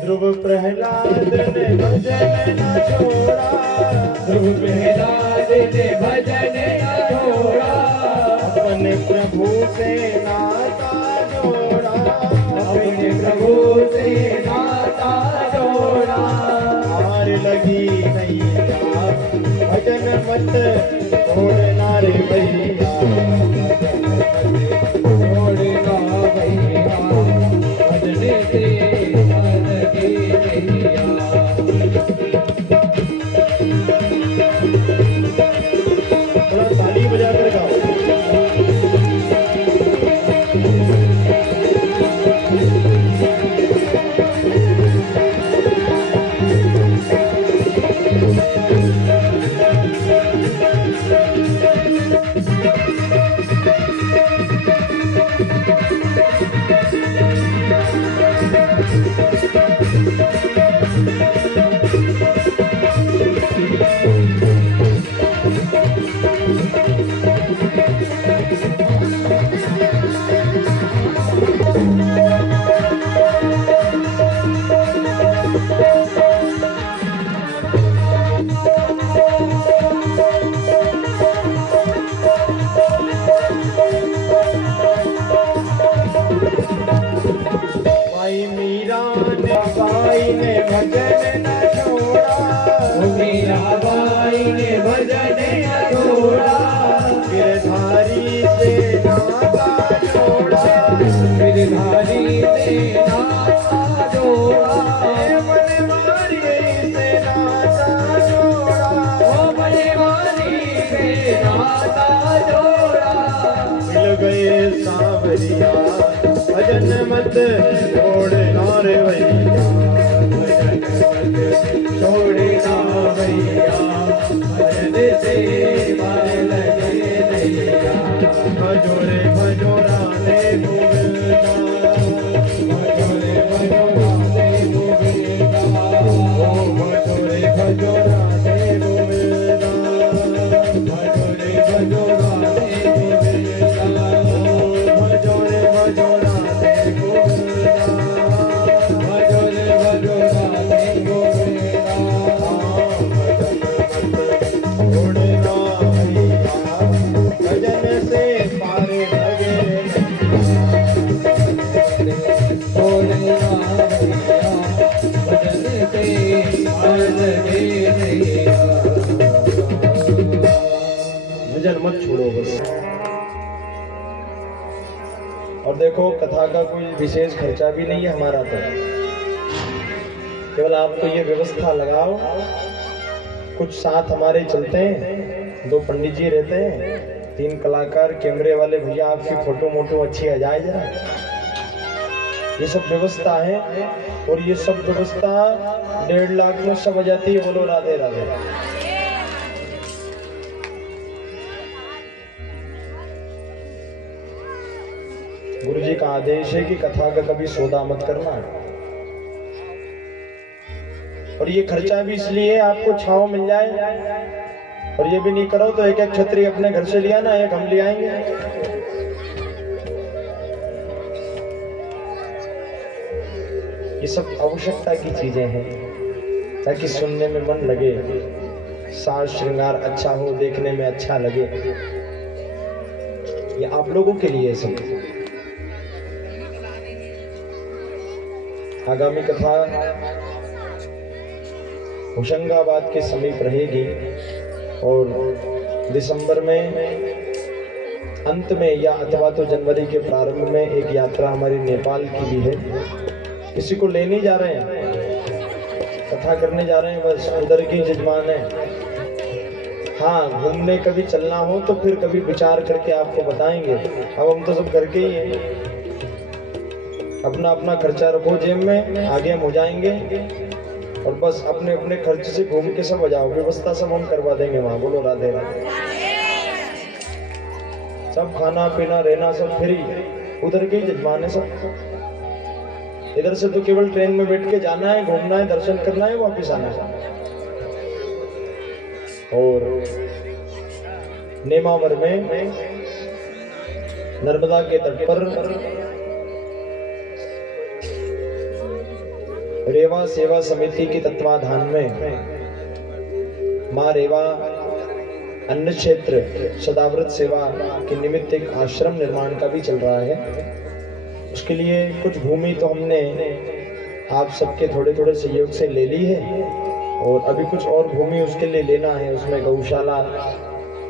ध्रुव प्रहलाद ने भजन न छोड़ा, ध्रुव प्रहलाद ने भजन न छोड़ा, अपने प्रभु से नाता जोड़ा, अपने प्रभु से नाता जोड़ा। हार लगी नैया भजन मत छोड़ना रे भैया, छोड़ना भैया भजन से थोड़ा ताली बजा कर गाओ। मीराबाई ने भजन न छोड़ा, मीराबाई ने भजन न छोड़ा, गिरधारी से नाता जोड़ा, गिरधारी से नाता जोड़ा, बनवारी से नाता जोड़ा, बनवारी से नाता जोड़ा। मिल गए सांवरिया भजन मत छोड़ना रे भैया, छोड़ना भैया भजन से मन लगे नैया, भजोरे भजोरा रे गोविंदा, भजोरे भजोरा रे गोविंदा, भजोरे भजोरा रे गोविंदा, भजोरे भजोरा रे गोविंदा, भजोरे भजोरा रे गोविंदा, भजोरे भजोरा रे गोविंदा। छोड़ना भैया भजन से पार लगे, छोड़ना भैया भजन से मन लगे नैया। भजन मत छोड़ो बस। और देखो कथा का कोई विशेष खर्चा भी नहीं है हमारा, तो केवल आपको ये व्यवस्था लगाओ, कुछ साथ हमारे चलते हैं, 2 पंडित जी रहते हैं, 3 कलाकार, कैमरे वाले भैया, आपकी फोटो मोटो अच्छी आ जाए जरा, ये सब व्यवस्था है। और ये सब व्यवस्था 1.5 लाख में सब आ जाती है। बोलो राधे राधे। गुरु जी का आदेश है कि कथा का कभी सौदा मत करना, और ये खर्चा भी इसलिए आपको छांव मिल जाए, और ये भी नहीं करो तो एक छतरी अपने घर से लिया ना, एक हम ले आएंगे। ये सब आवश्यकता की चीजें हैं ताकि सुनने में मन लगे, साज श्रृंगार अच्छा हो, देखने में अच्छा लगे। ये आप लोगों के लिए सब। आगामी कथा होशंगाबाद के समीप रहेगी, और दिसंबर में अंत में या अथवा तो जनवरी के प्रारंभ में एक यात्रा हमारी नेपाल की भी है। किसी को ले नहीं जा रहे हैं, कथा करने जा रहे हैं, बस उधर की जजमान है। हाँ, घूमने कभी चलना हो तो फिर कभी विचार करके आपको बताएंगे। अब हम तो सब करके ही हैं। अपना अपना खर्चा रखो जेब में, आगे हम हो जाएंगे और बस अपने अपने खर्च से घूम के सब हो जाओ। व्यवस्था सब हम करवा देंगे वहां। बोलो राधे राधे। सब खाना पीना रहना सब फ्री, उधर के जजमान है सब। इधर से तो केवल ट्रेन में बैठ के जाना है, घूमना है, दर्शन करना है, वापस आना है। और नेमावर में नर्मदा के तट पर रेवा सेवा समिति की तत्वाधान में मां रेवा अन्न क्षेत्र सदाव्रत सेवा के निमित्त एक आश्रम निर्माण का भी चल रहा है। उसके लिए कुछ भूमि तो हमने आप सबके थोड़े थोड़े सहयोग से ले ली है और अभी कुछ और भूमि उसके लिए लेना है। उसमें गौशाला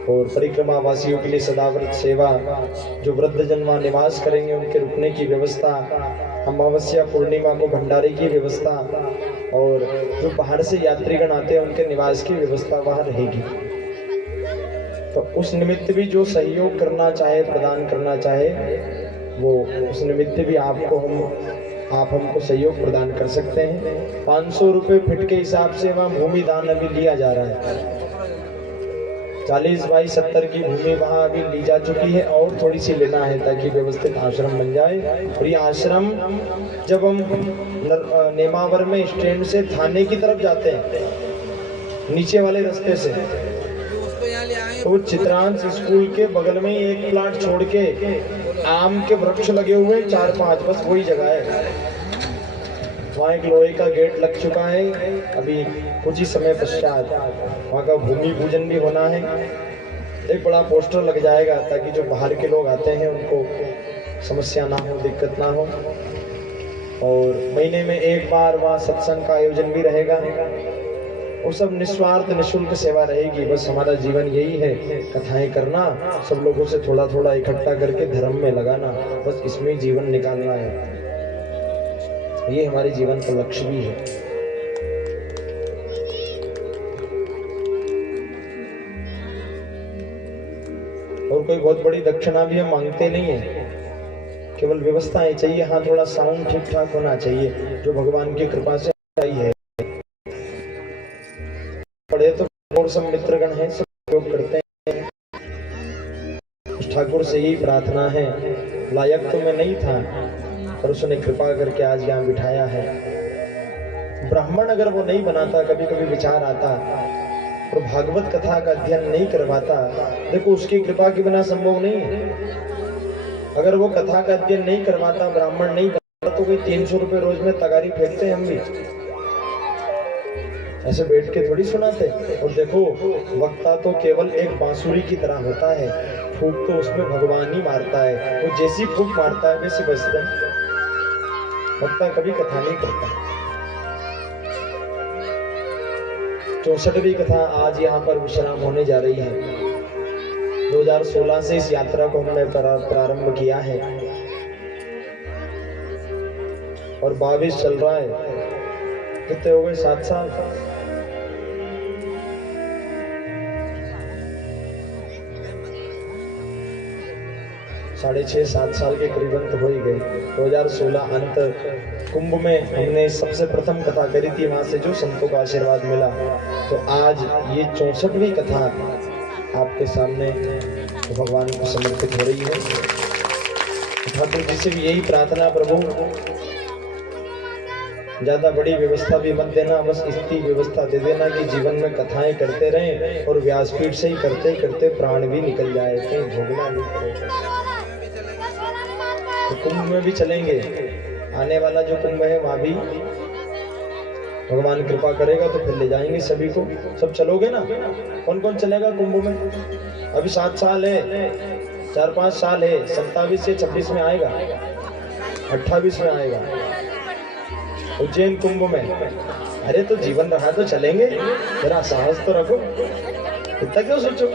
और परिक्रमा वासियों के लिए सदाव्रत सेवा, जो वृद्धजन वहाँ निवास करेंगे उनके रुकने की व्यवस्था, अमावस्या पूर्णिमा को भंडारे की व्यवस्था और जो बाहर से यात्रीगण आते हैं उनके निवास की व्यवस्था वहाँ रहेगी। तो उस निमित्त भी जो सहयोग करना चाहे, प्रदान करना चाहे, वो उस निमित्त भी आप हमको सहयोग प्रदान कर सकते हैं। 500 रुपये फिट के हिसाब से वहाँ भूमि दान अभी लिया जा रहा है। 40 बाई 70 की भूमि वहाँ अभी ली जा चुकी है और थोड़ी सी लेना है ताकि व्यवस्थित आश्रम बन जाए। और ये आश्रम जब हम नेमावर में स्टैंड से थाने की तरफ जाते हैं, नीचे वाले रास्ते से, तो चित्रांश स्कूल के बगल में ही एक प्लाट छोड़ के आम के वृक्ष लगे हुए 4-5, बस वही जगह है। वहाँ एक लोहे का गेट लग चुका है। अभी कुछ ही समय पश्चात वहाँ का भूमि पूजन भी होना है। एक बड़ा पोस्टर लग जाएगा ताकि जो बाहर के लोग आते हैं उनको समस्या ना हो, दिक्कत ना हो। और महीने में एक बार वहाँ सत्संग का आयोजन भी रहेगा। वो सब निस्वार्थ निःशुल्क सेवा रहेगी। बस हमारा जीवन यही है, कथाएं करना, सब लोगों से थोड़ा थोड़ा इकट्ठा करके धर्म में लगाना, बस इसमें जीवन निकालना है। ये हमारे जीवन का लक्ष्य भी है। और कोई बहुत बड़ी दक्षिणा भी हम मांगते नहीं है, केवल व्यवस्थाएं चाहिए। हाँ, थोड़ा साउंड ठीक ठाक होना चाहिए, जो भगवान की कृपा से आई है। पढ़े तो और सब मित्रगण हैं, सब उपयोग करते हैं। ठाकुर से यही प्रार्थना है, लायक तो मैं नहीं था पर उसने कृपा करके आज यहाँ बिठाया है। ब्राह्मण अगर वो नहीं बनाता, कभी कभी विचार आता और भागवत कथा का अध्ययन नहीं करवाता, देखो उसकी कृपा के बिना संभव नहीं है। अगर वो कथा का अध्ययन नहीं करवाता, ब्राह्मण नहीं बनाता, तो कोई 300 रुपये रोज में तगारी फेंकते हैं हम भी, ऐसे बैठ के थोड़ी सुनाते। और देखो, वक्ता तो केवल एक बांसुरी की तरह होता है, फूंक तो उसमें भगवान ही मारता है। वो जैसी फूंक मारता है वैसे बजते हैं। वक्ता कभी कथा नहीं करता। 64वीं कथा आज यहाँ पर विश्राम होने जा रही है। 2016 से इस यात्रा को हमने प्रारंभ किया है और 22 चल रहा है। कितने हो गए? 7 साल। साढ़े 6-7 साल के करीबन तो हो ही गए। 2016 अंत कुंभ में हमने सबसे प्रथम कथा करी थी, वहां से जो संतों का आशीर्वाद मिला। तो आज ये 64वीं कथा आपके सामने भगवान को समर्पित हो रही है। ठाकुर जी से भी यही प्रार्थना, प्रभु ज्यादा बड़ी व्यवस्था भी मत देना, बस इतनी व्यवस्था दे देना कि जीवन में कथाएं करते रहें और व्यासपीठ से ही करते करते प्राण भी निकल जाए, कहीं भोगना नहीं पड़ेगा। तो कुंभ में भी चलेंगे, आने वाला जो कुंभ है वहां भी भगवान कृपा करेगा तो फिर ले जाएंगे सभी को। सब चलोगे ना? कौन कौन चलेगा कुंभ में? अभी 7 साल है, 4-5 साल है। 27 से 26 में आएगा, 28 में आएगा उज्जैन कुंभ में। अरे तो जीवन रहा तो चलेंगे, जरा साहस तो रखो, इतना क्यों सोचो।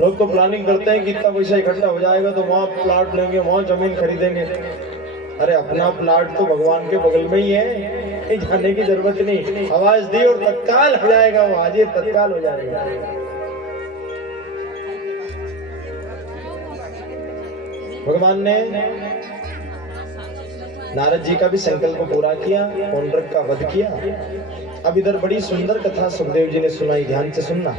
लोग तो प्लानिंग करते हैं कि इतना पैसा इकट्ठा हो जाएगा तो वहां प्लाट लेंगे, वहां जमीन खरीदेंगे। अरे अपना प्लाट तो भगवान के बगल में ही है, कहीं जाने की जरूरत नहीं, आवाज दी और तत्काल हो जाएगा, वो हाजिर तत्काल हो जाएगा। भगवान ने नारद जी का भी संकल्प पूरा किया, पौंड्रक का वध किया। अब इधर बड़ी सुंदर कथा सुखदेव जी ने सुनाई, ध्यान से सुनना।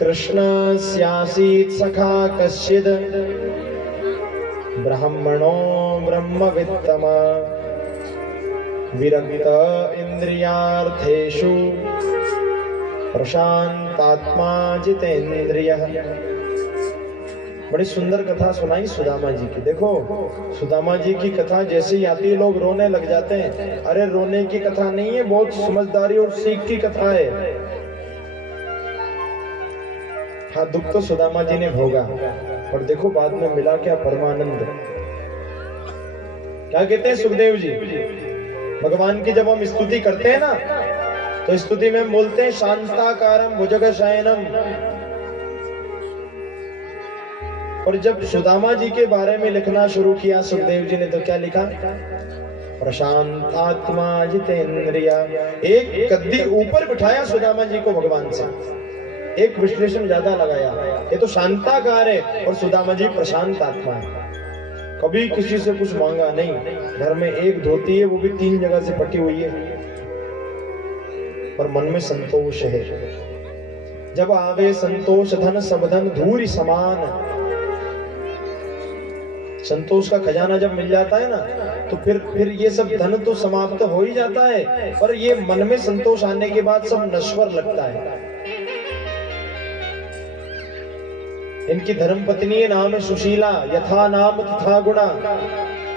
कृष्ण स्यासीत सखा कश्चिद ब्राह्मणो ब्रह्मवित्तम विरक्त इंद्रियार्थेषु प्रशांतात्मा जितेंद्रियः। बड़ी सुंदर कथा सुनाई सुदामा जी की। देखो सुदामा जी की कथा जैसे ही आती है लोग रोने लग जाते हैं। अरे रोने की कथा नहीं है, बहुत समझदारी और सीख की कथा है। हाँ, दुख तो सुदामा जी ने भोगा, पर देखो बाद में मिला क्या परमानंद। क्या कहते हैं सुखदेव जी, भगवान की जब हम स्तुति करते हैं ना, तो स्तुति में हम बोलते हैं शांताकारम भुजगशयनम। और जब सुदामा जी के बारे में लिखना शुरू किया सुखदेव जी ने, तो क्या लिखा? प्रशांत आत्मा जितेंद्रिय। एक कद्दी ऊपर बिठाया सुदामा जी को भगवान से, एक विश्लेषण ज्यादा लगाया। ये तो शांताकार है और सुदामा जी प्रशांत आत्मा है। कभी किसी से कुछ मांगा नहीं, घर में एक धोती है, वो भी 3 जगह से फटी हुई है, पर मन में संतोष है। जब आवे संतोष धन सब धन धूरी समान। संतोष का खजाना जब मिल जाता है ना, तो फिर ये सब धन तो समाप्त हो ही जाता है, पर ये मन में संतोष आने के बाद सब नश्वर लगता है। इनकी धर्मपत्नी नाम है सुशीला, यथा नाम तथा गुणा।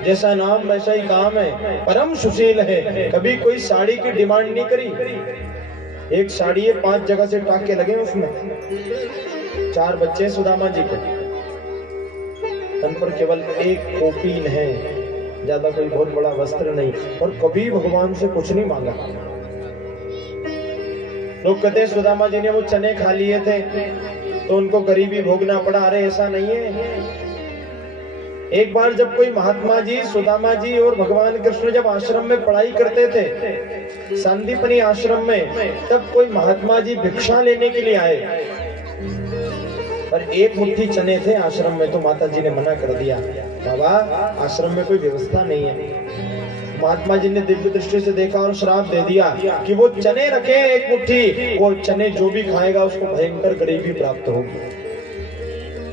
जैसा नाम वैसा ही काम है, परम सुशील है। कभी कोई साड़ी की डिमांड नहीं करी। एक साड़ी है, 5 जगह से टाके लगे उसमें। 4 बच्चे सुदामा जी के, तन पर केवल एक कोपीन है, ज्यादा कोई बहुत बड़ा वस्त्र नहीं, और कभी भगवान से कुछ नहीं मांगा। लोग कहते हैं सुदामा जी ने वो चने खा लिए थे तो उनको गरीबी भोगना पड़ा। अरे ऐसा नहीं है। एक बार जब कोई महात्मा जी, सुदामा जी और भगवान कृष्ण जब आश्रम में पढ़ाई करते थे, संदीपनी आश्रम में, तब कोई महात्मा जी भिक्षा लेने के लिए आए, पर एक मुट्ठी चने थे आश्रम में। तो माता जी ने मना कर दिया, बाबा आश्रम में कोई व्यवस्था नहीं है। महात्मा जी ने दिव्य दृष्टि से देखा और श्राप दे दिया कि वो चने रखे एक मुट्ठी, वो चने जो भी खाएगा उसको भयंकर गरीबी प्राप्त होगी।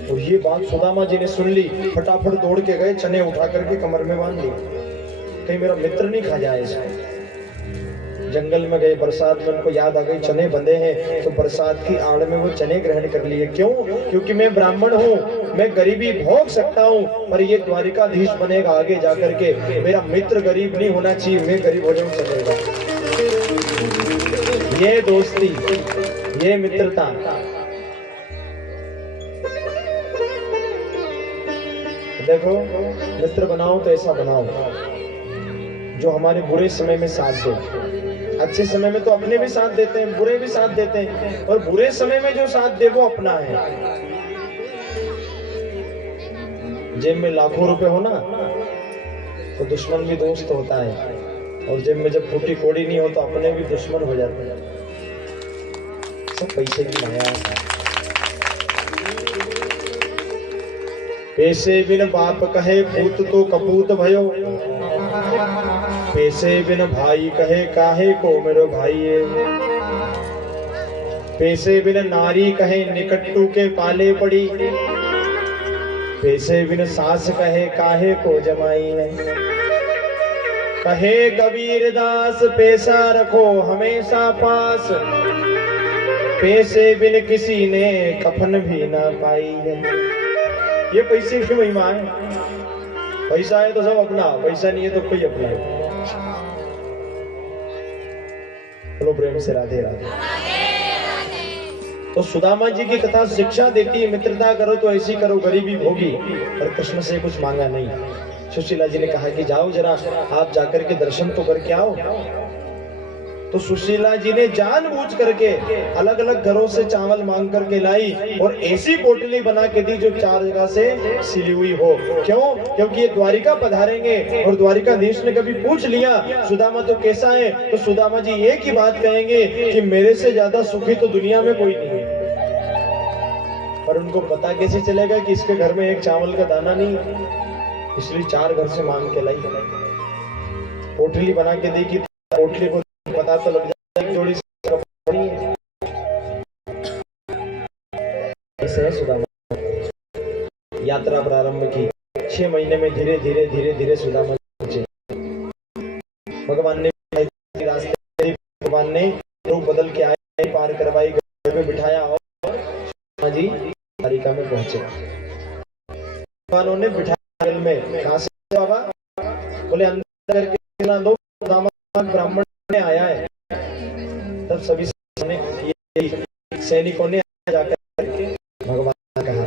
और ये बात सुदामा जी ने सुन ली, फटाफट दौड़ के गए, चने उठा करके कमर में बांध ली, कहीं मेरा मित्र नहीं खा जाए इसको। जंगल में गए, बरसात में उनको याद आ गई चने बंधे हैं, तो बरसात की आड़ में वो चने ग्रहण कर लिए। क्यों? क्योंकि मैं ब्राह्मण हूँ, मैं गरीबी भोग सकता हूँ, पर ये द्वारिकाधीश बनेगा आगे जाकर के। मेरा मित्र गरीब नहीं होना चाहिए, मैं गरीब हो जाऊं चलेगा। ये दोस्ती, ये मित्रता। देखो मित्र बनाओ तो ऐसा बनाओ जो हमारे बुरे समय में साथ दे। अच्छे समय में तो अपने भी साथ देते हैं, बुरे भी साथ देते हैं, और बुरे समय में जो साथ दे वो अपना है। जेब में लाखों रुपए हो ना, तो दुश्मन भी दोस्त होता है, और जेब में जब फूटी कोड़ी नहीं हो तो अपने भी दुश्मन हो जाते हैं। सब पैसे की माया है। पैसे बिन बाप कहे पूत तो कपूत भयो, पैसे बिन भाई कहे काहे को मेरो भाई। पैसे बिन नारी कहे निकट्टू के पाले पड़ी, पैसे बिन सास कहे काहे को जमाई है। कहे कबीर दास पैसा रखो हमेशा पास, पैसे बिन किसी ने कफन भी ना पाई है। ये पैसे की महिमा है। पैसा है तो सब अपना, पैसा नहीं है तो कोई अपना है। चलो प्रेम से राधे राधे। तो सुदामा जी की कथा शिक्षा देती है, मित्रता करो तो ऐसी करो, गरीबी भोगी, पर कृष्ण से कुछ मांगा नहीं। सुशीला जी ने कहा कि जाओ जरा आप जाकर के दर्शन तो करके आओ। तो सुशीला जी ने जानबूझ करके अलग अलग घरों से चावल मांग करके लाई और ऐसी पोटली बना के दी जो 4 जगह से सिली हुई हो। क्यों? क्योंकि ये द्वारिका पधारेंगे और द्वारिकाधीश ने कभी पूछ लिया सुदामा तो कैसा है, तो सुदामा जी एक ही बात कहेंगे कि मेरे से ज्यादा सुखी तो दुनिया में कोई नहीं है। पर उनको पता कैसे चलेगा कि इसके घर में एक चावल का दाना नहीं, इसलिए 4 घर से मांग के लाई, पोटली बना के दी कि पोटली को पता तो लग जाए जोड़ी है। ऐसे है सुदामा यात्रा प्रारंभ की। 6 महीने में धीरे धीरे धीरे धीरे सुदामा पहुंचे। भगवान ने रास्ते भगवान ने रूप बदल के आए, पार करवाई, घर में बिठाया और जी द्वारिका में पहुंचे। भगवानों ने बिठाया में। कहां से बाबा? बोले अंदर करके ना दो, ब्राह्मण ने आया है। तब सभी सैनिकों ने जाकर भगवान ने कहा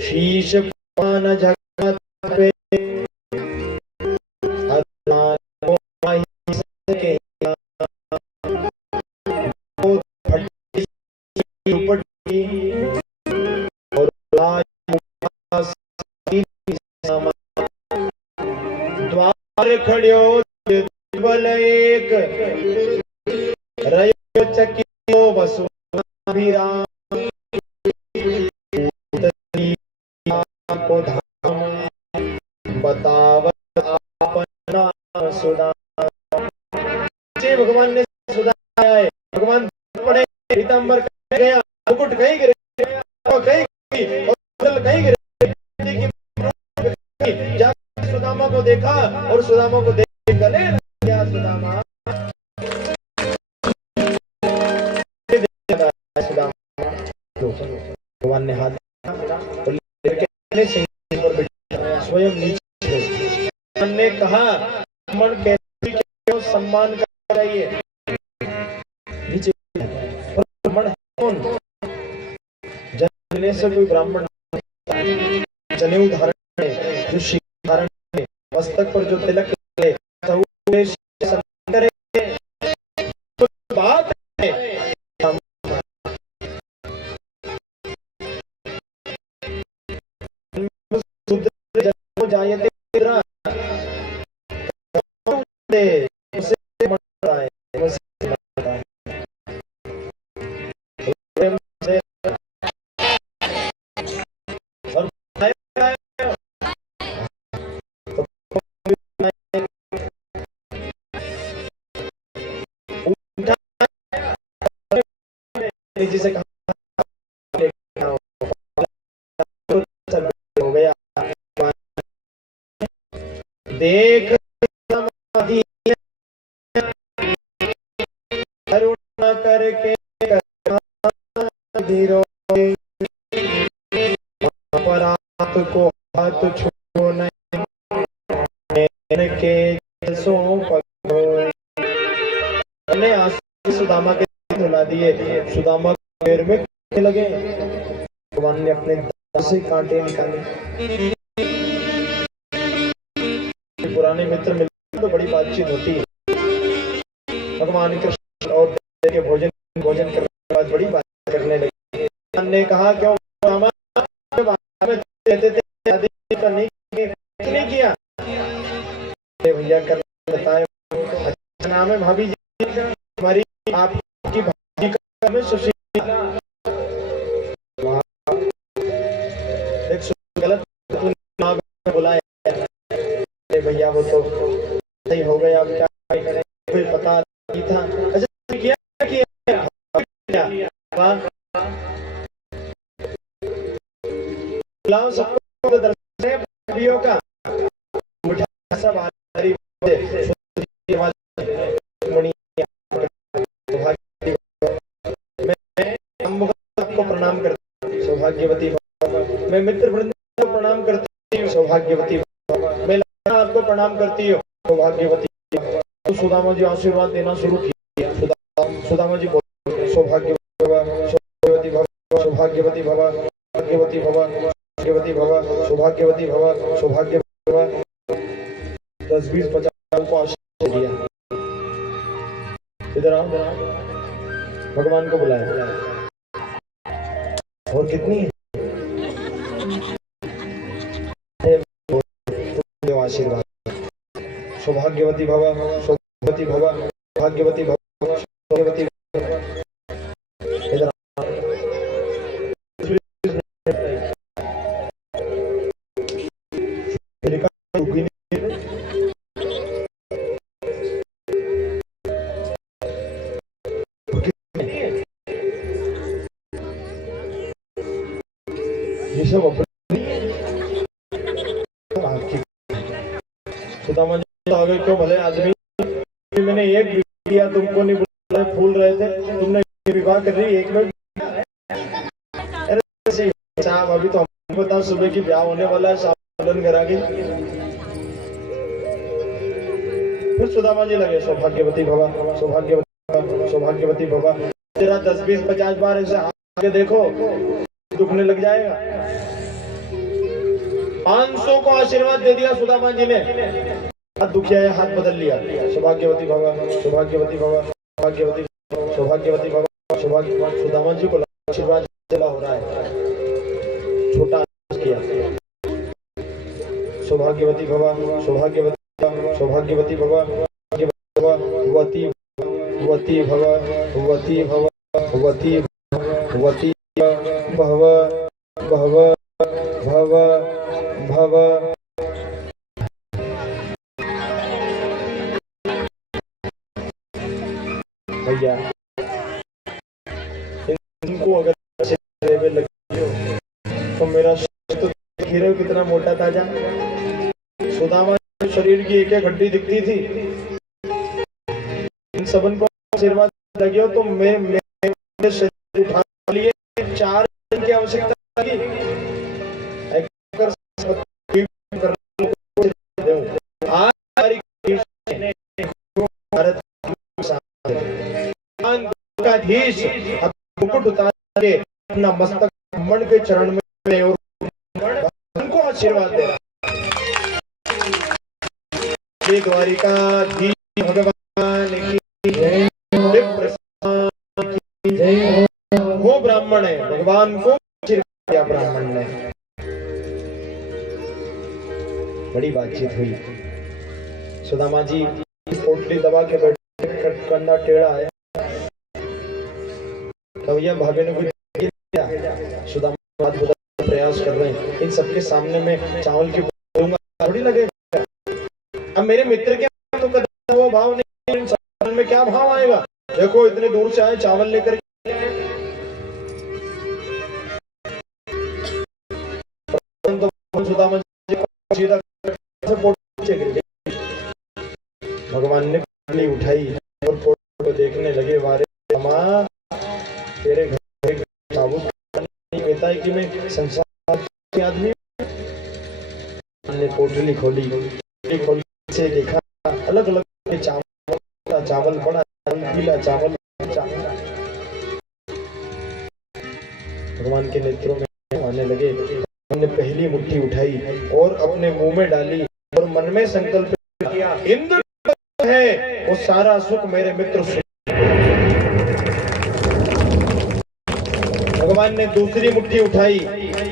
शीश पान जगत पे द्वार खड़ियो बल एक रयो चकियो वसुराम को धाम बतावत अपना सुदाम। भगवान ने सुदामा है। भगवान पड़े पीतांबर कहीं गया, मुकुट कहीं गिरे, कहीं कहीं गिरे। सुदामा को देखा और सुदामा को देख गले गया। सुदामा भगवान ने हाथ स्वयं नीचे ने कहा मन कैसे सम्मान करना चाहिए। नीचे ब्राह्मण कौन? जन्म से कोई ब्राह्मण जनेऊ धारण है, जो धारण है, मस्तक पर जो तिलक है, बात है। जायते जिसे हो गया देख करुणा करके धीरो अपराध को हाथ छो नहीं के सौंप सुदामा के धुला दिए। सुदामा पैर में लगे। भगवान ने अपने दांत से कांटे निकाले। पुराने मित्र मिलते तो बड़ी बातचीत होती है। भगवान कृष्ण और के भोजन करने के बाद बड़ी बात करने लगे। भगवान ने कहा क्यों सुदामा देते थे नहीं किया? भैया कर बताए अच्छा नाम है भाभी जी हमारी, आपकी भाभी का नाम है सुशीला। गलत बुलाया भैया, वो तो सही हो गया। अब क्या करें, कोई पता नहीं था। अच्छा किया बुलाओ सबको दर्शन भाभीियों का सब आपको प्रणाम करता हूँ सौभाग्यवती। मैं मित्र वृंद को प्रणाम करती हूँ सौभाग्यवती। मैं आपको प्रणाम करती हूँ सौभाग्यवती। तो सुदामा जी आशीर्वाद देना शुरू किया। सुदामा जी बोलते सौभाग्यवती भव, सौभाग्यवती भव, सौभाग्यवती भव, सौभाग्यवती भव, सौभाग्यवती भव, सौभाग्यवती भव। 10-20-50 को आशीर्वाद दिया। इधर आओ, भगवान को बुलाया। और कितनी है? आशीर्वाद। सौभाग्यवती भव, सौभाग्यवती भव, भाग्यवती भव, सौभाग्यवती भव। इधर ये सब आपकी सुदामा जी आगे क्यों भले आदमी, मैंने एक दिया तुमको नहीं बुलाया, फूल रहे थे, तुमने विवाह कर रही एक में। अरे साहब अभी तो हम बताओ, सुबह की ब्याह होने वाला है, शाम करा गई। फिर सुदामा जी लगे सौभाग्यवती भवा, सौभाग्यवती, सौभाग्यवती भवा। तेरा 10, 20, 50 बार ऐसे आगे देखो, दुखने लग जाएगा। 500 को आशीर्वाद दे दिया सुदामा जी ने, हाथ दुखिया है, हाथ बदल लिया। सौभाग्यवती भवा, सौभाग्यवती भवा, सौभाग्यवती, सौभाग्यवती भवा, सौभाग्य। सुदामा जी को आशीर्वाद चला हो रहा है, छोटा किया। सौभाग्यवती भवा, सौभाग्यवती, सौभाग्यवती भवा, वती, वती भवा, वती भवा, वती, वती भव, भव, भव, भव। भैया इनको अगर लगे हो तो मेरा तो हीरो कितना मोटा ताजा। सुदामा शरीर की एक एक हड्डी दिखती थी। इन सबन को आशीर्वाद लगे हो तो मेरे शरीर उठा लिए 4 दिन की आवश्यकता लगी। भारत का धीश मुकुट उतार के अपना मस्तक ब्राह्मण के चरण में और उनको आशीर्वाद दे रहा। द्वारिकाधीश भगवान की जय, वो ब्राह्मण है, भगवान को आशीर्वाद दिया ब्राह्मण ने। बड़ी बातचीत हुई। सुदामा जी पोटली दबा के बैठे, कंधा टेढ़ा है। तो भैया भाभी ने कुछ किया, सुदामा बात बदलने प्रयास कर रहे हैं। इन सबके सामने में चावल की दूंगा थोड़ी लगेगा। अब मेरे मित्र के तो वो भाव नहीं, इन सामने में क्या भाव आएगा? देखो इतने दूर से आए चावल लेकर। तो सुदामा जी भगवान ने पगड़ी उठाई और फोटो देखने लगे। वारे माँ तेरे घर ताबूत नहीं कहता है कि मैं संसार के आदमी। ने पोटली खोली से देखा, अलग अलग चावल बड़ा पीला चावल। भगवान के नेत्रों में आने लगे। हमने पहली मुट्ठी उठाई और अपने मुंह में डाली और मन में संकल्प किया, इंद्र है वो सारा सुख मेरे मित्र सुख। भगवान ने दूसरी मुट्ठी उठाई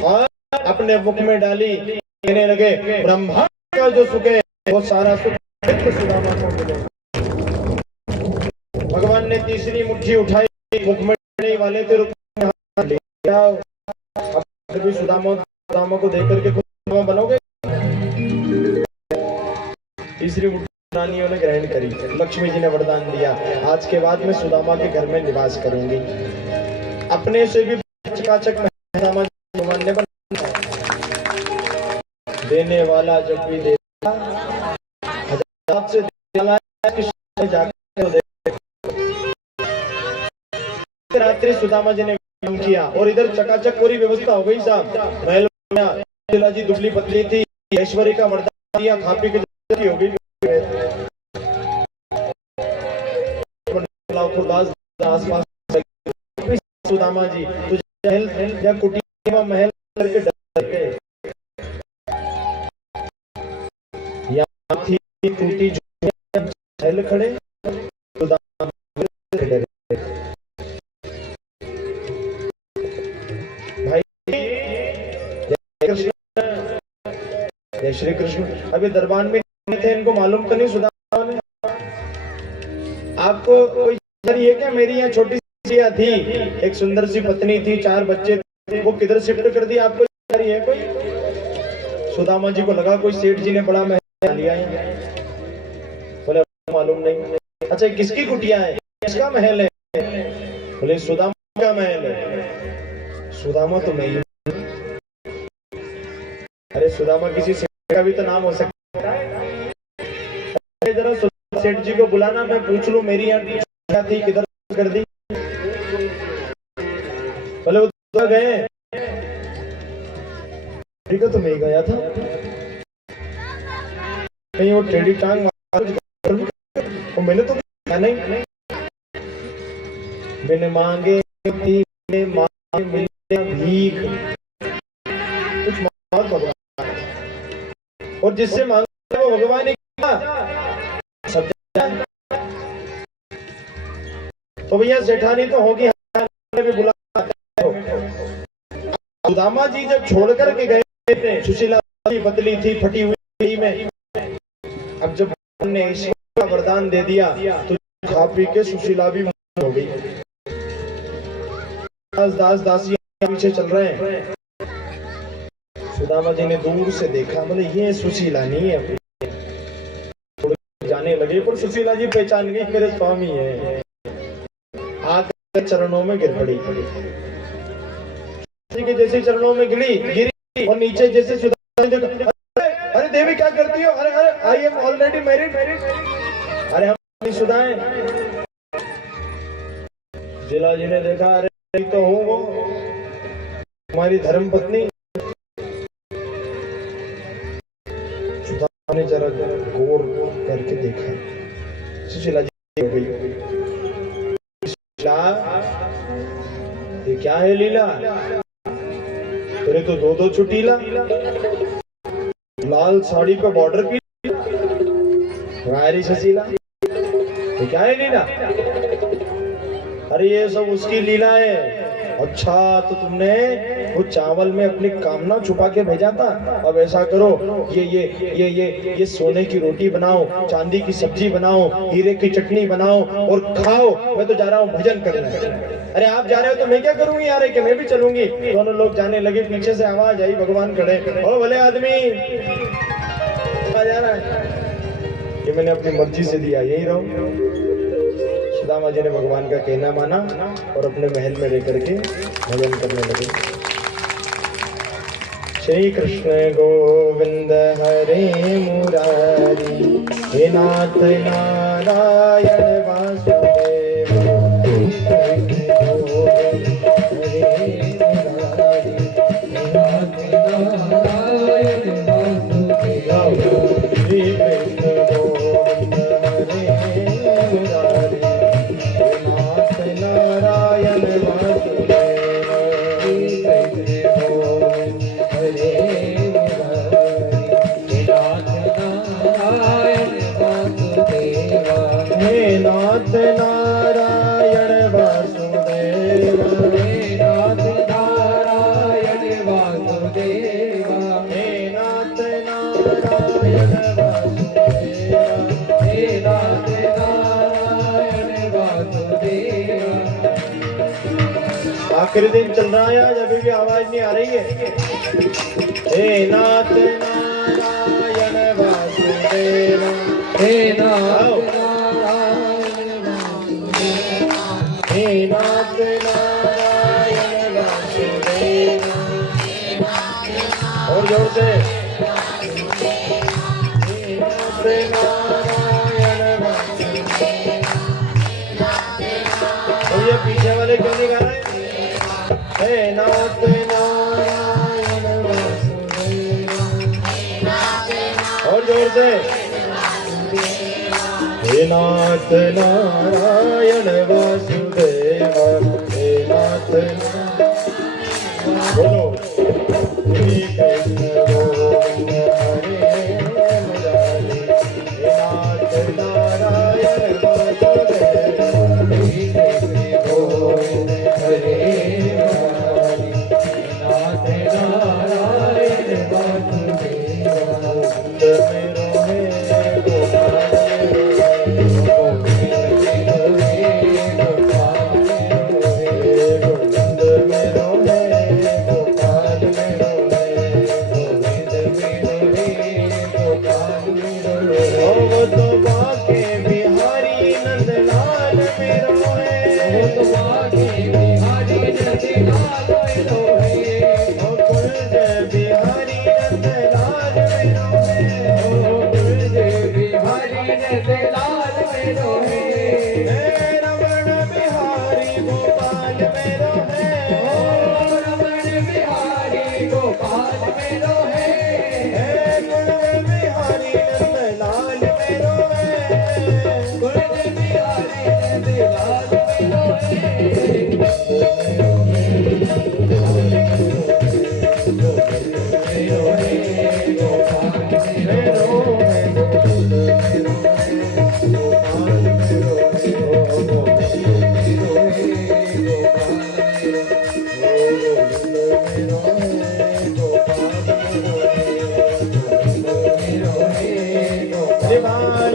और अपने मुख में डाली, कहने लगे ब्रह्मा का जो सुख है वो सारा सुख मित्र सुदामा को मिले। भगवान ने तीसरी मुट्ठी उठाई, मुख में डालने वाले थे भी सुदामा को देख करके खुद बनोगे। तीसरी रानियों ने ग्रहण करी। लक्ष्मी जी ने वरदान दिया, आज के बाद में सुदामा के घर में निवास करेंगे। अपने से भी चकाचक भगवान ने देने वाला जब भी देता हजार से रात्रि सुदामा जी ने काम किया और इधर चकाचक पूरी व्यवस्था हो गई साहब। महल जी दुबली पतली थी, ऐश्वर्य का वरदान दिया, खा पी के हो गई। आसपास सुदामा जी तुझे या कुटिया महल करके डर गए। यहाँ थी टूटी महल खड़े, जय श्री कृष्ण। अभी दरबार में थे, इनको मालूम तो नहीं सुदामा ने। आपको कोई है क्या? मेरी यहाँ छोटी सी थी, एक सुंदर सी पत्नी थी, 4 बच्चे थे, वो किधर शिफ्ट कर दी? आपको है कोई? सुदामा जी को लगा कोई सेठ जी ने बड़ा महल लिया है। बोले मालूम नहीं। अच्छा किसकी कुटिया है, किसका महल है? बोले सुदामा का महल है। सुदामा तो मैं ही। अरे सुदामा किसी सेठ का भी तो नाम हो सकता है। जरा सेठ जी को बुलाना, मैं पूछ लूं मेरी यहाँ थी किधर कर दी। बोले वो गए। ठीक है तो मैं गया था, कहीं वो टेढ़ी टांग तो मैंने तो नहीं, मैंने मांगे थी मिले भीख, कुछ मांग भगवान, और जिससे मांगे वो भगवान ने सब। तो भैया सेठानी तो होगी, भी बुला। सुदामा जी जब छोड़ करके गए थे, सुशीला बदली थी फटी हुई में, अब जब ने ईश्वर का वरदान दे दिया तो खा पी के सुशीला भी हो गई। दास दासियां पीछे चल रहे हैं। सुदामा जी ने दूर से देखा, बोले ये सुशीला नहीं है। जाने लगे पर सुशीला जी पहचान गई, मेरे स्वामी है। आकर चरणों में गिर पड़ी, के जैसे चरणों में गिरी और नीचे जैसे सुदामा जी देखा, अरे देवी क्या करती हो? अरे अरे आई एम ऑलरेडी मैरिड। अरे हम सुदाएं। जिला जी ने देखा, अरे तो हो वो हमारी धर्म पत्नी। सुदामा ने जरा गौर करके देखा, सुशीला जी हो गई। ये क्या है लीला? तेरे तो 2 चुटीला, लाल साड़ी पे बॉर्डर की सुशीला, ये क्या है लीला? अरे ये सब उसकी लीला है। अच्छा तो तुमने वो चावल में अपनी कामना छुपा के भेजा था, अब ऐसा करो ये सोने की रोटी बनाओ, चांदी की सब्जी बनाओ, हीरे की चटनी बनाओ और खाओ। मैं तो जा रहा हूँ भजन करने। अरे आप जा रहे हो तो मैं क्या करूंगी यार, कि मैं भी चलूंगी। दोनों लोग जाने लगे, पीछे से आवाज आई, भगवान खड़े। ओ भले आदमी जा रहा है, ये मैंने अपनी मर्जी से दिया, यही रहो। सुदामा जी ने भगवान का कहना माना और अपने महल में लेकर के भजन करने लगे। श्री कृष्ण गोविंद हरे मुरारी, हे नाथ नारायण वासुदेव। नाथ नारायण वासुदेव, हे नाथ नारायण वासुदेव, हे नाथ नारायण वासुदेव, हे नाथ नारायण वासुदेव। आखिरी दिन चल रहा है आज, अभी भी आवाज नहीं आ रही है। हे नाथ नारायण वासुदेव, हे नाथ हे नाथ नारायण वासुदेव। और जोर से हे नाथ नारायण वासुदेव। और ये पीछे वाले क्यों नहीं गा रहे? हे नाथ नारायण वासुदेव। और जोर से हे नाथ नारायण वासुदेव, हे नाथ बोलो श्री कृष्ण गोविंद हरे मुरारी, हे नाथ नारायण वासुदेव, श्री कृष्ण गोविंद हरे मुरारी, हे नाथ नारायण वासुदेव। नंद लाल मेरो है रमण बिहारी गोपाल मेरो है रमण बिहारी गोपाल मेरो है गुण बिहारी नंद लाल मेरो है गुण बिहारी नंद लाल मेरो है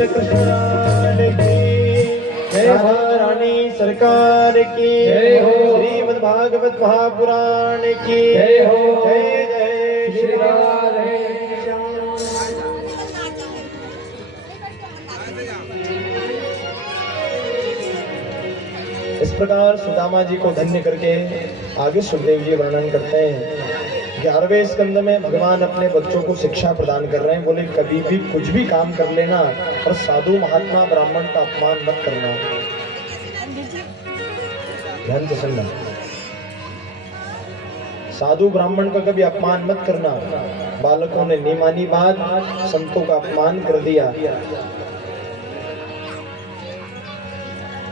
कृष्ण लाल की जय हो रानी सरकार की जय हो श्रीमद् भागवत महापुराण की जय हो जय जय श्री राधे इस प्रकार सुदामा जी को धन्य करके आगे सुखदेव जी वर्णन करते हैं। 11वें स्कंद में भगवान अपने बच्चों को शिक्षा प्रदान कर रहे हैं। बोले कभी भी कुछ भी काम कर लेना और साधु महात्मा ब्राह्मण का अपमान मत करना। ध्यान से सुनना, साधु ब्राह्मण का कभी अपमान मत करना। बालकों ने नहीं मानी बात, संतों का अपमान कर दिया।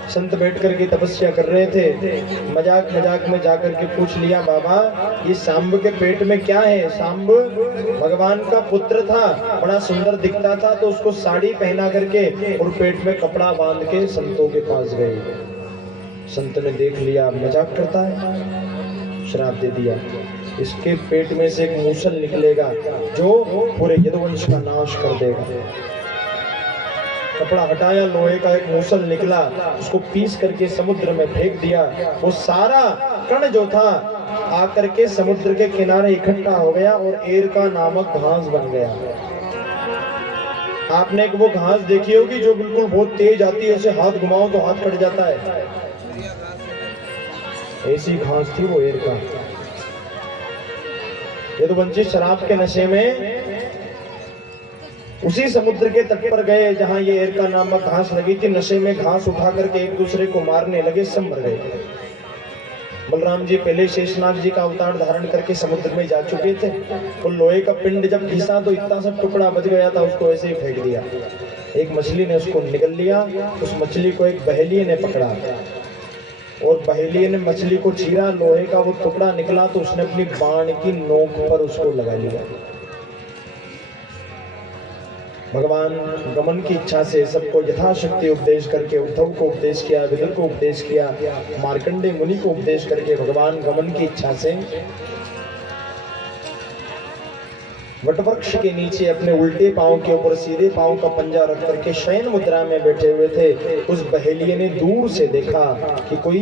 संत बैठ करके तपस्या कर रहे थे, मजाक मजाक में जाकर के पूछ लिया, बाबा ये सांब के पेट में क्या है? सांब भगवान का पुत्र था, बड़ा सुंदर दिखता था, तो उसको साड़ी पहना करके और पेट में कपड़ा बांध के संतों के पास गए। संत ने देख लिया मजाक करता है, श्राप दे दिया, इसके पेट में से एक मूसल निकलेगा जो पूरे यदुवंश का नाश कर देगा। कपड़ा हटाया, लोहे का एक मूसल निकला, उसको पीस करके समुद्र में फेंक दिया। वो सारा कण जो था आकर के समुद्र के किनारे इकट्ठा हो गया और एरका नामक घास बन गया। आपने एक वो घास देखी होगी जो बिल्कुल बहुत तेज आती है, उसे हाथ घुमाओ तो हाथ कट जाता है, ऐसी घास थी वो एरका। यदुवंशी शराब के नशे में उसी समुद्र के तट पर गए जहां ये एरका नामक घास लगी थी। नशे में घास उठा करके एक दूसरे को मारने लगे, सब मर गए। बलराम जी पहले शेषनाग जी का अवतार धारण करके समुद्र में जा चुके थे। और लोहे का पिंड जब घिसा तो इतना सा टुकड़ा बच गया था, उसको ऐसे ही फेंक दिया। एक मछली ने उसको निगल लिया, उस मछली को एक बहेलिये ने पकड़ा और बहेलिये ने मछली को चीरा, लोहे का वो टुकड़ा निकला तो उसने अपनी बाण की नोक पर उसको लगा लिया। भगवान गमन की इच्छा से सबको यथाशक्ति उपदेश करके उद्धव को उपदेश किया, विदुर को उपदेश किया, मार्कंडे मुनि को उपदेश करके भगवान गमन की इच्छा से वटवृक्ष के नीचे अपने उल्टे पांव के ऊपर सीधे पांव का पंजा रख करके शयन मुद्रा में बैठे हुए थे। उस बहेलिये ने दूर से देखा कि कोई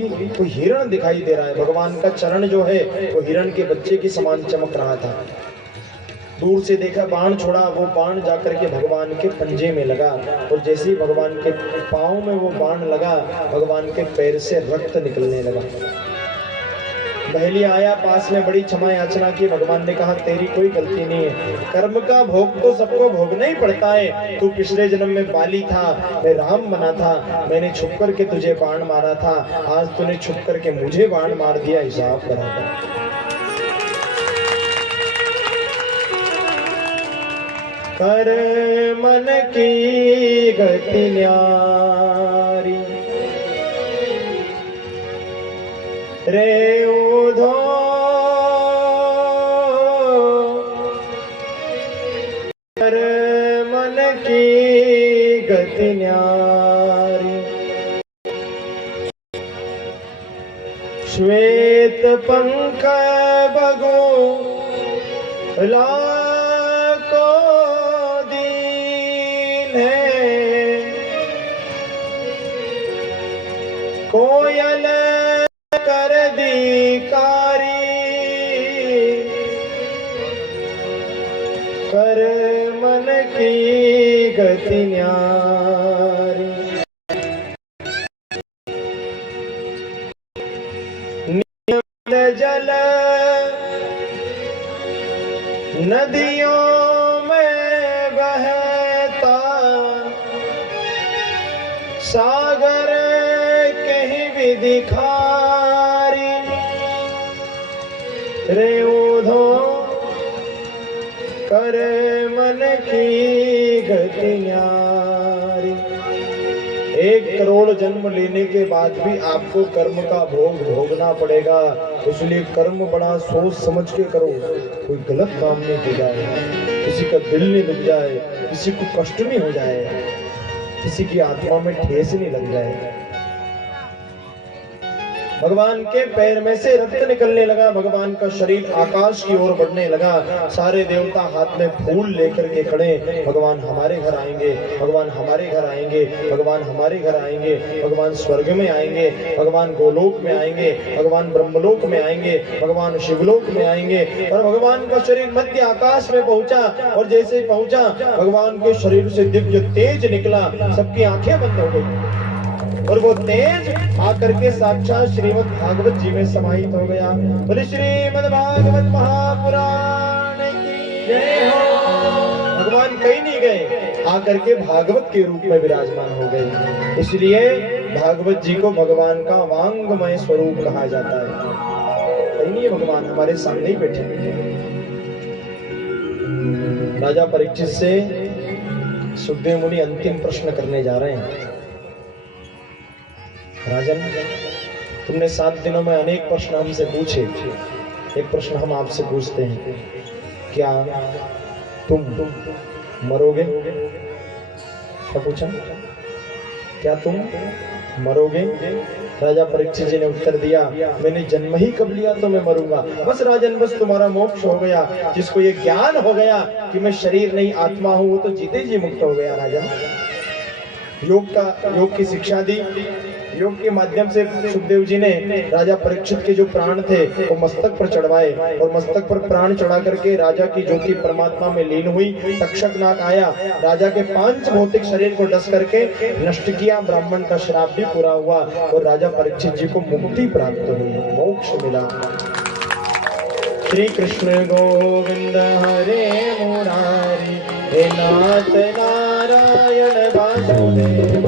हिरण दिखाई दे रहा है। भगवान का चरण जो है वो हिरण के बच्चे की समान चमक रहा था। दूर से देखा, बाण छोड़ा, वो बाण जाकर के भगवान के पंजे में लगा और जैसे ही भगवान के पांव में वो बाण लगा, भगवान के पैर से रक्त निकलने लगा। बहेलिया आया पास में, बड़ी क्षमा याचना की। भगवान ने कहा तेरी कोई गलती नहीं है, कर्म का भोग तो सबको भोगना ही पड़ता है। तू पिछले जन्म में बाली था, मैं राम बना था, मैंने छुप करके तुझे बाण मारा था, आज तूने छुप करके मुझे बाण मार दिया, हिसाब बराबर। कर मन की गति न्यारी रे उधो कर मन की गति न्यारी श्वेत पंख बगो लाको दीन है कोयल कर दी कारी कर मन की गति न्यारी नील जल नदियों में बहता सागर कहीं भी दिखारी रे उधो कर मन की गतियारी। 1 करोड़ जन्म लेने के बाद भी आपको कर्म का भोग भोगना पड़ेगा, इसलिए कर्म बड़ा सोच समझ के करो। कोई गलत काम नहीं हो जाए, किसी का दिल नहीं दुख जाए, किसी को कष्ट नहीं हो जाए, किसी की आत्मा में ठेस नहीं लग जाए। भगवान के पैर में से रक्त निकलने लगा, भगवान का शरीर आकाश की ओर बढ़ने लगा। सारे देवता हाथ में फूल लेकर के खड़े, भगवान हमारे घर आएंगे, भगवान हमारे घर आएंगे, भगवान हमारे घर आएंगे, भगवान स्वर्ग में आएंगे, भगवान गोलोक में आएंगे, भगवान ब्रह्मलोक में आएंगे, भगवान शिवलोक में आएंगे। और भगवान का शरीर मध्य आकाश में पहुंचा, और जैसे ही पहुंचा भगवान के शरीर से दिव्य तेज निकला, सबकी आंखें बंद हो गई और वो तेज आकर के साक्षात श्रीमद् भागवत जी में समाहित हो गया। बोले श्रीमद् भागवत महापुराण की जय हो। भगवान कहीं नहीं गए, आकर के भागवत के रूप में विराजमान हो गए। इसलिए भागवत जी को भगवान का वांगमय स्वरूप कहा जाता है। कहीं नहीं, भगवान हमारे सामने ही बैठे हैं। राजा परीक्षित से सुखदेव मुनि अंतिम प्रश्न करने जा रहे हैं। राजन, तुमने 7 दिनों में अनेक प्रश्न हमसे पूछे, एक प्रश्न हम आपसे पूछते हैं, क्या तुम मरोगे? क्या पूछा? क्या तुम मरोगे? राजा परीक्षित जी ने उत्तर दिया, मैंने जन्म ही कब लिया तो मैं मरूंगा। बस राजन, बस तुम्हारा मोक्ष हो गया। जिसको ये ज्ञान हो गया कि मैं शरीर नहीं आत्मा हूं, वो तो जीते जी मुक्त हो गया। राजा योग की शिक्षा दी, योग के माध्यम से सुखदेव जी ने राजा परीक्षित के जो प्राण थे वो मस्तक पर चढ़वाए, और मस्तक पर प्राण चढ़ा करके राजा की ज्योति परमात्मा में लीन हुई। तक्षक नाग आया, राजा के 5 भौतिक शरीर को डस करके नष्ट किया। ब्राह्मण का श्राप भी पूरा हुआ और राजा परीक्षित जी को मुक्ति प्राप्त हुई, मोक्ष मिला। श्री कृष्ण गोविंद हरे मुरारी, हे नाथ नारायण वासुदेव।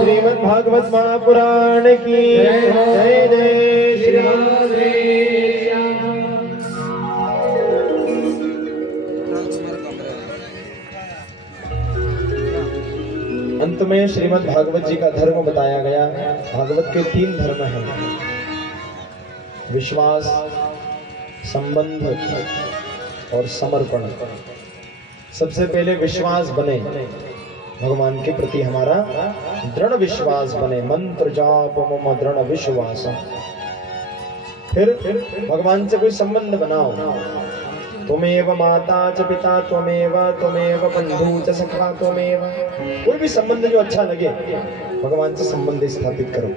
श्रीमद् भागवत महापुराण की जय जय श्री राम। अंत में श्रीमद् भागवत जी का धर्म बताया गया। भागवत के 3 धर्म हैं, विश्वास, संबंध और समर्पण। सबसे पहले विश्वास बने, भगवान के प्रति हमारा दृढ़ विश्वास बने। मंत्र जाप मम दृढ़ विश्वास। फिर भगवान से कोई संबंध बनाओ। त्वमेव माता च पिता त्वमेव बंधु च सखा त्वमेव। कोई भी संबंध जो अच्छा लगे, भगवान से संबंध स्थापित करो।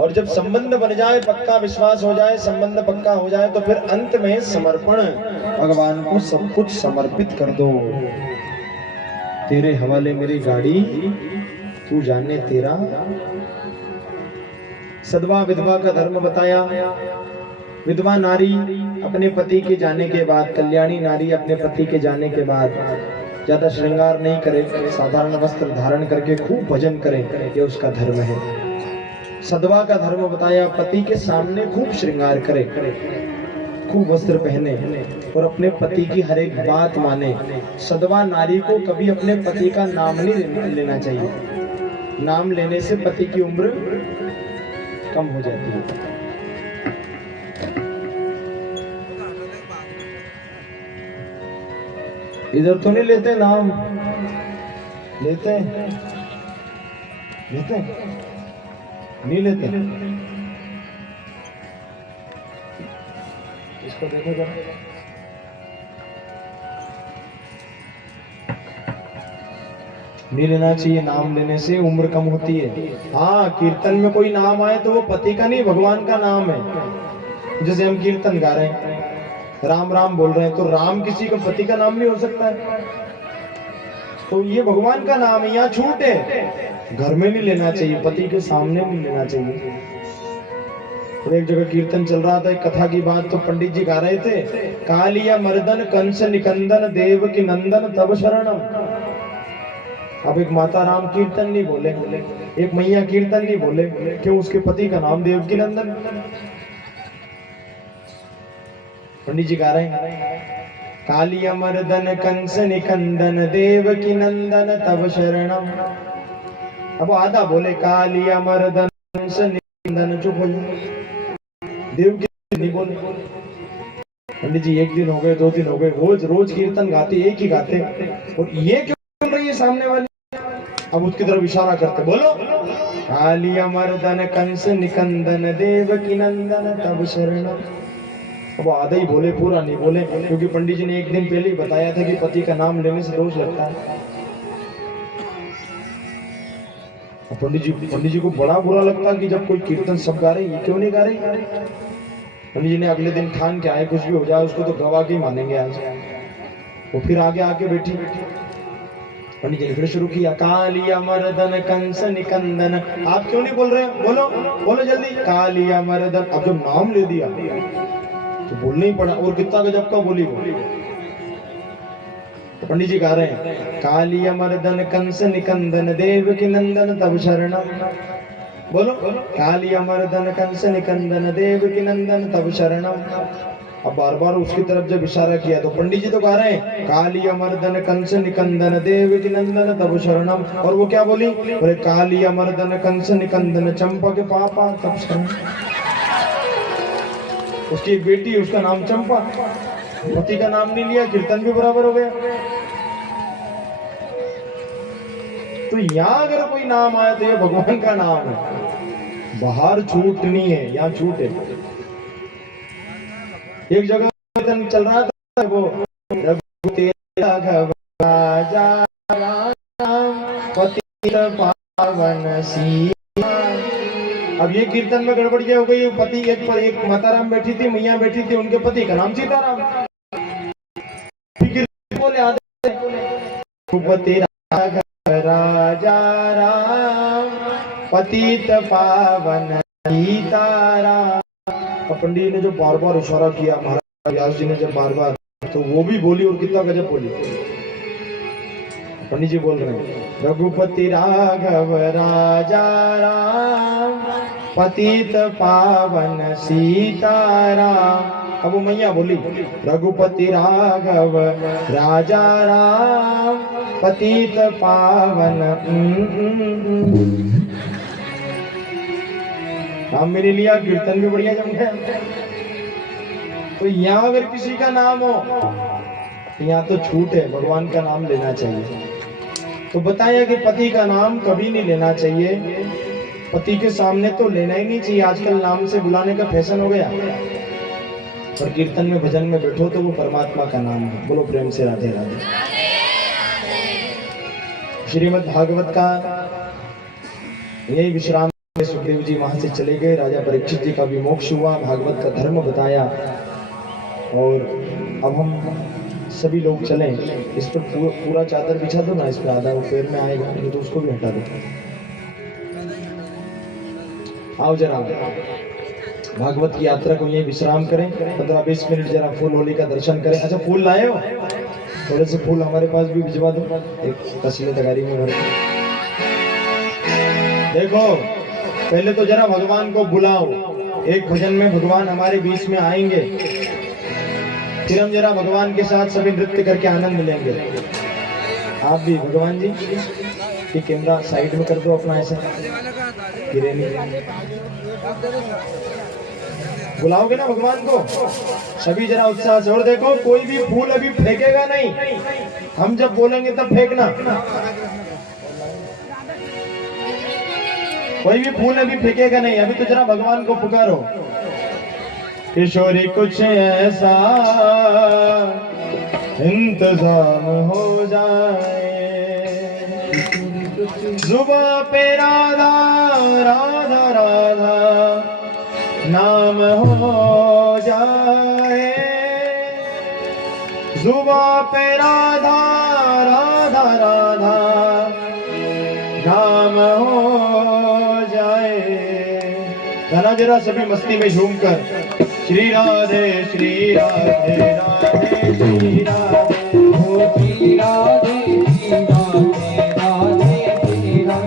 और जब संबंध बन जाए, पक्का विश्वास हो जाए, संबंध पक्का हो जाए, तो फिर अंत में समर्पण, भगवान को सब कुछ समर्पित कर दो। तेरे हवाले मेरी गाड़ी, तू जाने तेरा। सदवा विधवा का धर्म बताया। विधवा नारी अपने पति के जाने के बाद, कल्याणी नारी अपने पति के जाने के बाद ज्यादा श्रृंगार नहीं करे, साधारण वस्त्र धारण करके खूब भजन करे, ये उसका धर्म है। सदवा का धर्म बताया, पति के सामने खूब श्रृंगार करे, खूब वस्त्र पहने और अपने पति की हर एक बात माने। सदवा नारी को कभी अपने पति का नाम नहीं लेना चाहिए। नाम लेने से पति की उम्र कम हो जाती है। इधर तो नहीं लेते नाम, लेते लेते नहीं लेते। इसको देखो जरा, नहीं लेना चाहिए। नाम लेने से उम्र कम होती है। हाँ, कीर्तन में कोई नाम आए तो वो पति का नहीं, भगवान का नाम है। जैसे हम कीर्तन गा रहे हैं, राम राम बोल रहे हैं, तो राम किसी का पति का नाम नहीं हो सकता है, तो ये भगवान का नाम है। यहाँ छूट है, घर में नहीं लेना चाहिए, पति के सामने नहीं लेना चाहिए। और एक जगह कीर्तन चल रहा था, एक कथा की बात, तो पंडित जी गा रहे थे, कालिया मर्दन कंस निकंदन देव की नंदन तब शरणम। अब एक माता राम कीर्तन नहीं बोले, एक मैया कीर्तन नहीं बोले, क्यों? उसके पति का नाम देव की नंदन। पंडित जी गा रहे हैं, कालिया मर्दन कंस निकंदन देव की नंदन तब शरणम। अब आधा बोले, कालिया मर्दन कंस निकंदन, चुप हो जाए, देव की नहीं बोले। पंडित जी एक दिन हो गए, 2 दिन हो गए, रोज रोज कीर्तन गाते, एक ही गाते, और ये क्यों बोल रही है सामने वाली? अब उसकी तरफ इशारा करते, बोलो, कालिया मर्दन कंस निकंदन देव की नंदन तब शरणम। अब आधा ही बोले, पूरा नहीं बोले, क्योंकि पंडित जी ने एक दिन पहले ही बताया था कि पति का नाम लेने से दोष लगता है। पंडित जी को बड़ा बुरा लगता कि जब कोई कीर्तन सब गा रहे, ये क्यों नहीं गा रही? पंडित जी ने अगले दिन ठान के आए, कुछ भी हो जाए उसको तो गवा के ही मानेंगे आज। वो फिर आगे आके बैठी, पंडित जी ने फिर शुरू किया, कालिया मर्दन कंस निकंदन। आप क्यों नहीं बोल रहे? बोलो बोलो जल्दी, कालिया मर्दन। अब जब नाम ले दिया तो बोलना ही पड़ा, और कितना गजब का बोली वो। पंडित जी गा रहे हैं, कालिया मर्दन कंस निकंदन देव की नंदन तब शरणम। बोलो, कालिया मर्दन कंस निकंदन देव की नंदन तब शरणम। अब बार बार उसकी तरफ जब इशारा किया तो पंडित जी तो गा रहे हैं, कालिया मर्दन कंस निकंदन देव की नंदन तब शरणम। और वो क्या बोली? बोले, कालिया मर्दन कंस निकंदन चंपा के पापा तब शरणम। उसकी एक बेटी, उसका नाम चंपा, पति का नाम नहीं लिया, कीर्तन भी बराबर हो गया। तो यहाँ अगर कोई नाम आया तो ये भगवान का नाम है, बाहर छूट नहीं है, यहाँ छूट है। एक जगह कीर्तन चल रहा था, वो पतित पावन सी। अब ये कीर्तन में गड़बड़ क्या हो गई? पति एक माताराम बैठी थी, मैया बैठी थी, उनके पति का नाम सीताराम। बोले राजा राम पतित पावन सीताराम। पंडित ने जो बार बार इशारा किया, महाराज व्यास जी ने जब बार बार, तो वो भी बोली, और कितना गजब बोली। पंडित जी बोल रहे हैं, रघुपति राघव राजा राम पतित पावन सीताराम। अब वो मैया बोली, रघुपति राघव राजा राम पतित पावन। नाम मेरे लिया, कीर्तन भी बढ़िया जम गया। तो यहाँ अगर किसी का नाम हो, यहाँ तो छूट है, भगवान का नाम लेना चाहिए। तो बताया कि पति का नाम कभी नहीं लेना चाहिए, पति के सामने तो लेना ही नहीं चाहिए। आजकल नाम से बुलाने का फैशन हो गया, और कीर्तन में भजन में बैठो तो वो परमात्मा का नाम है। बोलो प्रेम से राधे राधे। श्रीमद् भागवत का यही विश्राम सुखदेव जी वहां से चले गए, राजा परीक्षित जी का भी मोक्ष हुआ, भागवत का धर्म बताया। और अब हम सभी लोग चलें। इस पर पूरा चादर बिछा दो ना, इस पर आधा वो पैर में आएगा, नहीं तो उसको भी हटा दो। आओ जरा भागवत की यात्रा को यही विश्राम करें, 15-20 मिनट जरा फूल होली का दर्शन करें। अच्छा फूल लाए हो? थोड़े से फूल हमारे पास भी भिजवा दो, एक तसले तगारी में भर के। देखो पहले तो जरा भगवान को बुलाओ, एक भजन में भगवान हमारे बीच में आएंगे, फिर हम जरा भगवान के साथ सभी नृत्य करके आनंद लेंगे। आप भी भगवान जी ये कैमरा साइड में कर दो अपना, ऐसा गिरे नहीं। बुलाओगे ना भगवान को सभी जरा उत्साह से। और देखो कोई भी फूल अभी फेंकेगा नहीं, हम जब बोलेंगे तब फेंकना। कोई भी फूल अभी फेंकेगा नहीं, अभी तो जरा भगवान को पुकारो। किशोरी कुछ ऐसा इंतजाम हो जाए, जुबां पे राधा राधा राधा नाम हो जाए, जुबां पे राधा राधा राधा नाम हो जाए। गाना जरा सभी मस्ती में झूमकर श्री राधे राधे राधे श्री राधे, ओ श्री राधे श्री राधे राधे श्री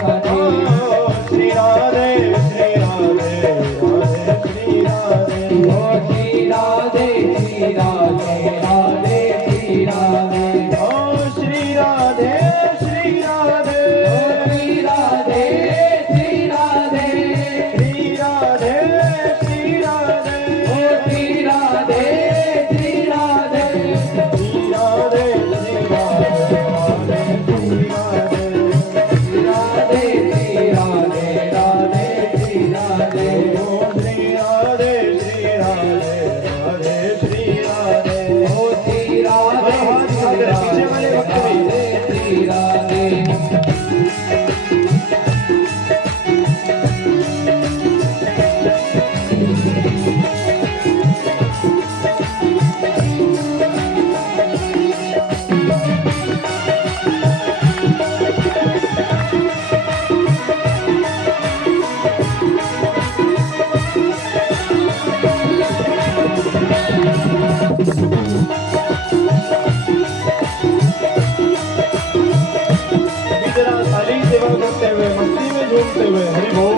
राधे, श्री राधे राधे श्री राधे, ओ श्री राधे श्री राधे राधे श्री राधे, ओ श्री राधे श्री राधे, श्री राधे श्री राधे, श्री राधे श्री राधे, ओ श्री राधे श्री राधे, श्री राधे श्री राधे श्री राधे, श्री राधे श्री राधे राधे श्री राधे, ओ श्री राधे श्री राधे राधे श्री राधे, ओ श्री राधे श्री राधे राधे श्री राधे। जरा सारी सेवा करते हुए मस्ती में झूमते हुए हरि बोल।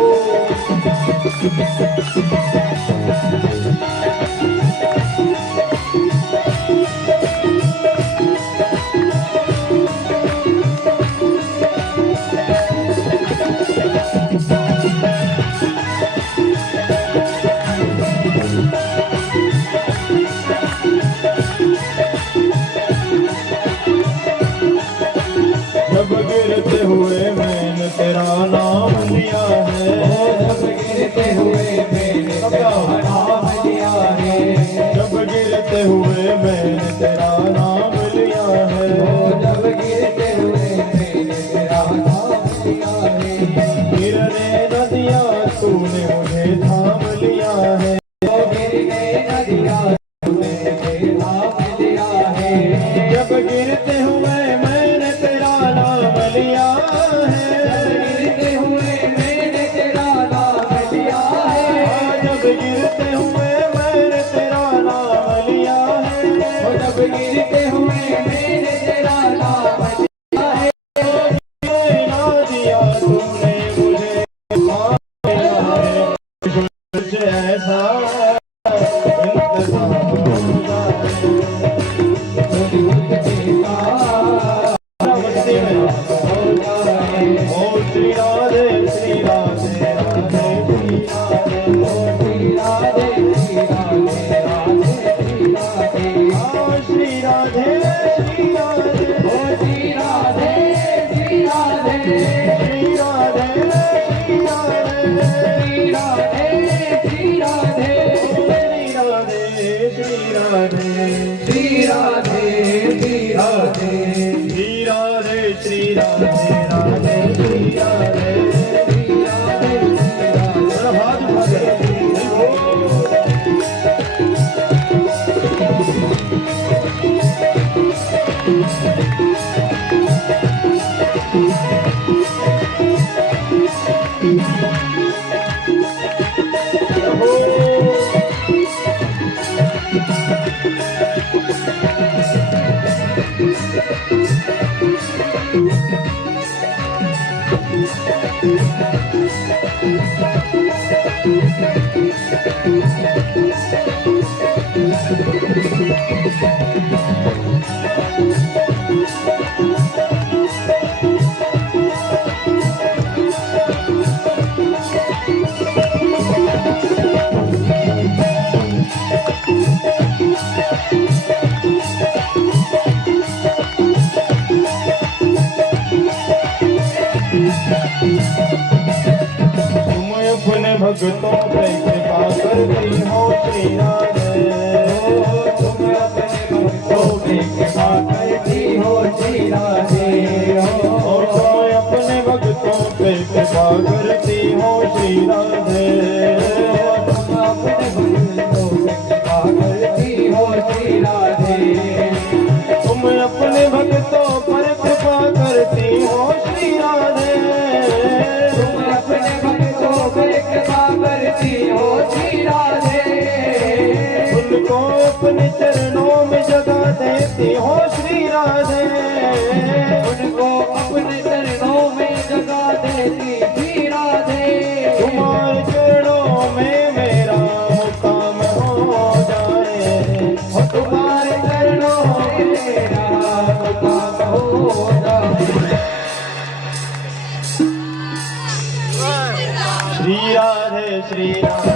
जब गिरते हुए मैंने तेरा नाम लिया है, जब गिरते हुए मैंने तेरा नाम लिया है, जब गिरते हुए मैंने तेरा नाम लिया है, जब गिरते हुए मैंने तेरा नाम लिया है, गिरने न दिया तूने मुझे थाम लिया है, गिरने न दिया तूने मुझे नाम लिया है, जब गिरते हुए मैंने तेरा नाम लिया है, गिरते हुए मैंने तेरा नाम लिया है, जब गिरते हुए मैंने तेरा नाम लिया है, जब गिरते हुए मैंने तेरा नाम लिया है, ना दिया तूने मुझे थाम लिया है, कुछ ऐसा इंतजाम हो जाए। मस्ती में ओ श्री राधे श्री राधे राधे श्री राधे, ओ श्री राधे श्री राधे, श्री राधे श्री राधे, श्री राधे श्री राधे, भक्तों पे कृपा करती हो श्री राधे। तुम अपने भक्तों पे कृपा करती हो श्री राधे। तुम अपने भक्तों पे कृपा करती हो श्री राधे। तुम अपने भक्तों पे कृपा करती हो श्री राधे। तुम अपने भक्तों पर कृपा करती हो श्री राधे। तुम अपने भक्तों पर कृपा करती हो श्री राधे। उनको अपने चरणों में जगा देती हो श्री राधे। उनको अपने चरणों में जगा देती श्री राधे। तुम्हारे चरणों में मेरा मुकाम हो जाए। तुम्हारे चरणों में मेरा मुकाम हो जाए। श्री राधे श्री राधे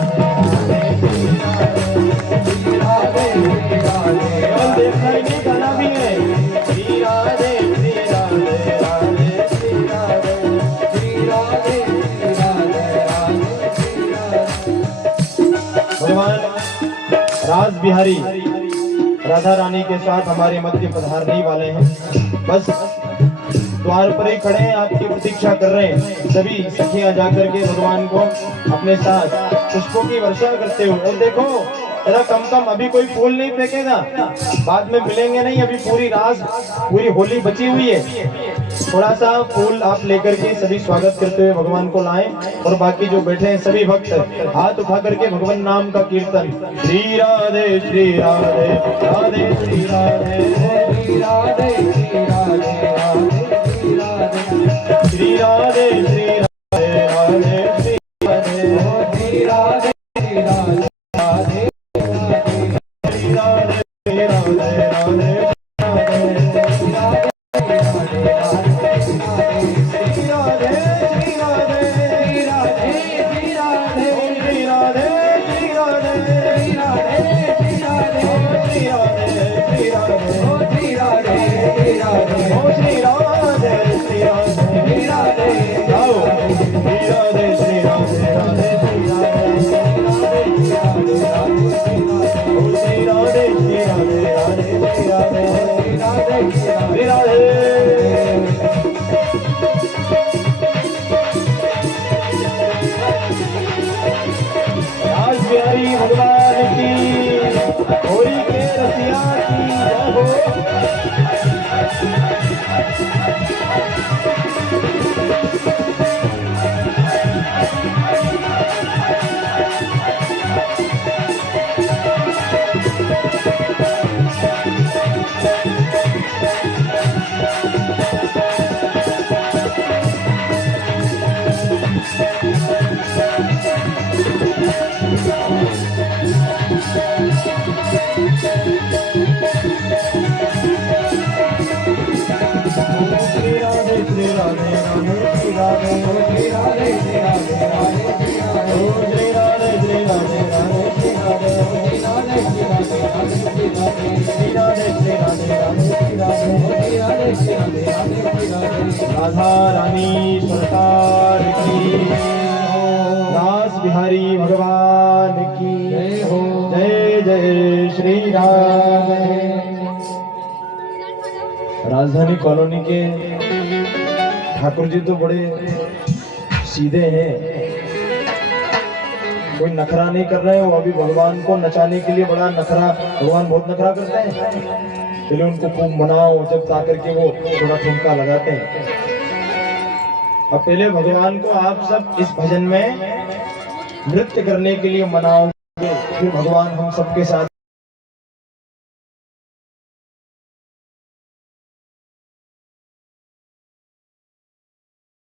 केवल देखना ही नहीं, गाना भी है। श्री राधे श्री राधे राधे श्री राधे। भगवान राज बिहारी राधा रानी के साथ हमारे मध्य पधारने वाले हैं। बस द्वार पर ही खड़े हैं, आपकी प्रतीक्षा कर रहे हैं। सभी सखियां जाकर के भगवान को अपने साथ पुष्पों की वर्षा करते हुए। और देखो जरा कम अभी कोई फूल नहीं फेंकेगा, बाद में मिलेंगे नहीं। अभी पूरी रात पूरी होली बची हुई है। थोड़ा सा फूल आप लेकर के सभी स्वागत करते हुए भगवान को लाएं। और बाकी जो बैठे हैं सभी भक्त हाथ उठा करके भगवान नाम का कीर्तन। श्री राधे श्री राधे राधे श्री राधे श्री राधे श्री राधे राधे श्री राधे। श्री राधे श्री राधे राधे श्री राधे। श्री राधे श्री राधे राधे श्री राधे श्री राधे राधे भगवान की होली के रसिया की जय हो। राधा रानी सरकार की, दास बिहारी भगवान की जय हो। जय जय श्री राम। राजधानी कॉलोनी के ठाकुर जी तो बड़े सीधे हैं, कोई नखरा नहीं कर रहे हो। अभी भगवान को नचाने के लिए बड़ा नखरा, भगवान बहुत नखरा करते हैं। पहले उनको खूब मनाओ, जब जाकर के वो थोड़ा ठुमका लगाते हैं। अब पहले भगवान को आप सब इस भजन में नृत्य करने के लिए मनाओ, फिर भगवान हम सबके साथ